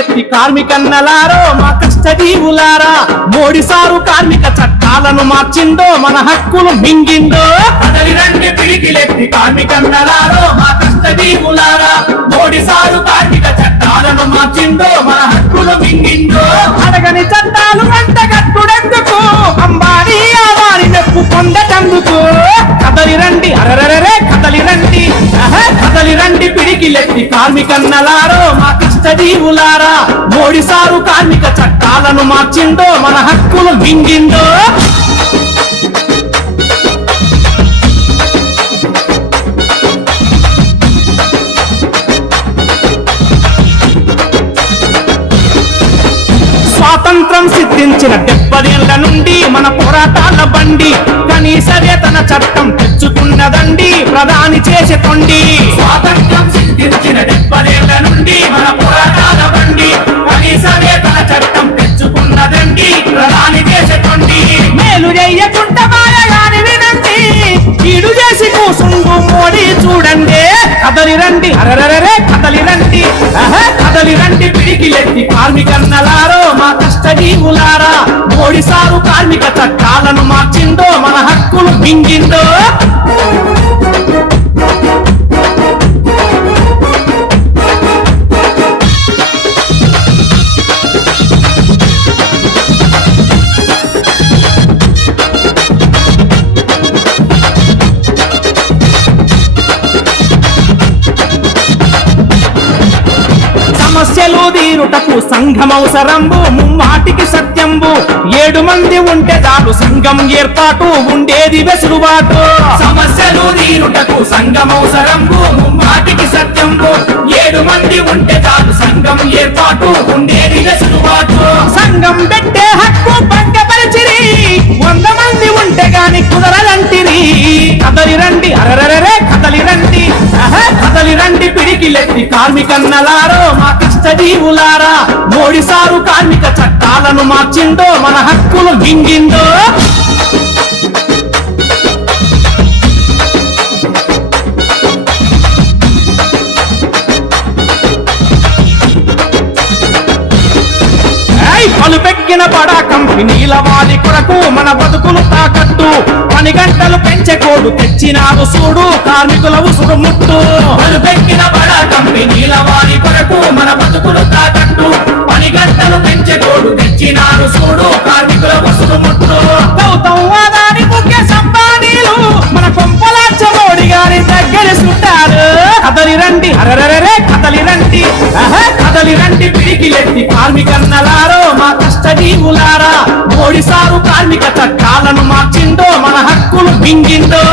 పిడికిలెత్తి కార్మికన్నలారో మా కష్టజీవులారా మోడీ సారు కార్మిక చట్టాలను మార్చిందో మన హక్కులు మింగిందో కదలిరండి పిడికిలెత్తి కార్మికన్నలారో మా కష్టజీవులారా మోడీ సారు కార్మిక చట్టాలను మార్చిందో మన హక్కులు మింగిందో అడగని చట్టాలు వెంటగట్టుడెందుకు అంబానీ ఆదాని మెప్పు పొందటందుకు కదలిరండి అరరరే కదలిరండి కదలిరండి పిడికిలెత్తి కార్మికన్నలారో మా కష్టజీవులారా మోడీ సారు కార్మిక చట్టాలను మార్చిందో మన హక్కులు మింగిందో స్వాతంత్రం సిద్ధించిన 70 ఏళ్ల నుండి మన పోరాటాల బండి కనీస వేతన చట్టం తెచ్చుకున్నదండి ప్రధాని చేసే తొండి స్వాతంత్రం సిద్ధించిన 70 ఏళ్ల నుండి మన పోరాటాల బండి కనీస వేతన చట్టం తెచ్చుకున్నదండి ప్రధాని చేసే తొండి మేలు చెయ్యకుండా మాయగాని వినండి కీడు చేసి కూసుండు మోడీ చూడండి కదలిరండి అరరరే కదలిరండి కదలిరండి పిడికిలెత్తి కార్మికన్నలారో మా కష్టజీవులారా మోడీ సారు కార్మిక చట్టాలను మార్చిందో మన హక్కులు మింగిందో సమస్యలు తీరుటకు సంఘమవసరంబు ముమ్మాటికి సత్యంబు 7 మంది ఉంటే చాలు సంఘం ఏర్పాటు ఉండేది వెసులుబాటు సమస్యలు తీరుటకు సంఘమవసరంబు ముమ్మాటికి సత్యంబు 7 మంది ఉంటే చాలు సంఘం ఏర్పాటు ఉండేది వెసులుబాటు సంఘం పెట్టే హక్కు భంగపరిచిరి 100 మంది ఉంటే గాని కుదరదంటిరి కదలిరండి అరరరే కదలిరండి కదలిరండి పిడికిలెత్తి కార్మికన్నలారో మా కష్టజీవులారా మోడీ సారు కార్మిక చట్టాలను మార్చిందో మన హక్కులు మింగిందో పలుపెక్కిన బడా కంపెనీల వారి కొరకు మన బతుకులు తాకట్టు 10 గంటలు పెంచే కోడు తెచ్చినారు చూడు కార్మికుల ఉసురు ముట్టు పలుపెక్కిన బడా కంపెనీల వారి కొరకు మన బతుకులు తాకట్టు 10 గంటలు పెంచే కోడు తెచ్చినారు చూడు కార్మికుల ఉసురు ముట్టు గౌతమ్ అదాని ముఖేష్ అంబానీలు మన కొంపలాచ మోడీ గారి దగ్గర సుట్టారు కదలిరండి అరరరే కదలిరండి కదలిరండి పిడికిలెత్తి కార్మికన్నలారో మా కష్టజీవులారా మోడీ సారు కార్మిక చట్టాలను మార్చిందో మన హక్కులు మింగిందో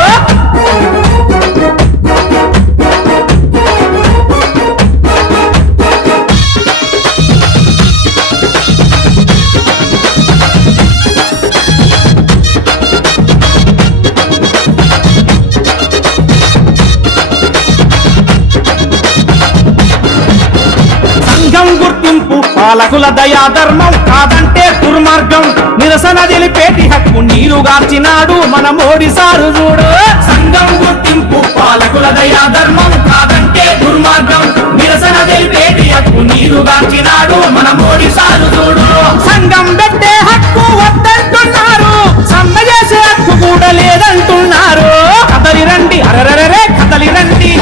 సంఘం గుర్తింపు పాలకుల దయా ధర్మం కాదంటే దుర్మార్గం నిరసన తెలిపేటి హక్కు నీరుగార్చినాడు మన మోడీ సారు చూడు సంఘం గుర్తింపు పాలకుల దయా ధర్మం కాదంటే దుర్మార్గం నిరసన తెలిపేటి హక్కు నీరుగార్చినాడు మన మోడీ సారు చూడు సంఘం పెట్టే హక్కు వద్దంటున్నారు సమ్మె చేసే హక్కు కూడా లేదంటున్నారు కదలిరండి అరరరే కదలిరండి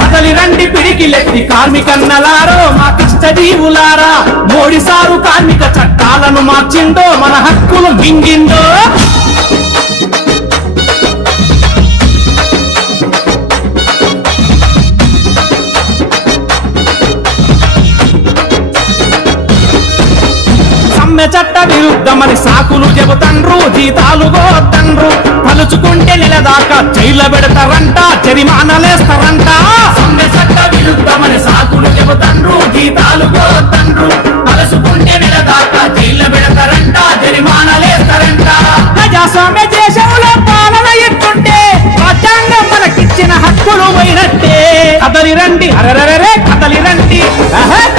కదలిరండి పిడికిలెత్తి కార్మికన్నలారో మా కష్టజీవులారా మోడీ సారు కార్మిక చట్టాలను మార్చిందో మన హక్కులు మింగిందో సమ్మె చట్ట విరుద్ధమని సాకులు చెబుతండ్రు జీతాలు గోతండ్రు తలుచుకుంటే నెలదాకా జైల్లో పెడతారంట జరిమానాలేస్తారంట సమ్మె చట్ట విరుద్ధమని సాకులు చెబుతండ్రు జీతాలు గోతండ్రు తలుచుకుంటే నెలదాకా జైల్లో పెడతారంట జరిమానాలేస్తారంట ప్రజాస్వామ్య దేశంలో పాలన ఎట్టుంటే రాజ్యాంగం మనకిచ్చిన హక్కులు పోయినట్టే కదలిరండి అరరరే కదలిరండి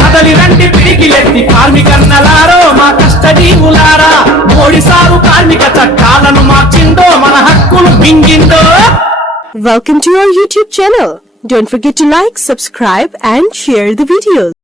కదలిరండి పిడికిలెత్తి కార్మికన్నలారో మా కష్టజీవులారా మోడీ సారు కార్మిక చట్టాలను మార్చిందో మన హక్కులు మింగిందో Welcome to our YouTube channel. Don't forget to like, subscribe and share the videos.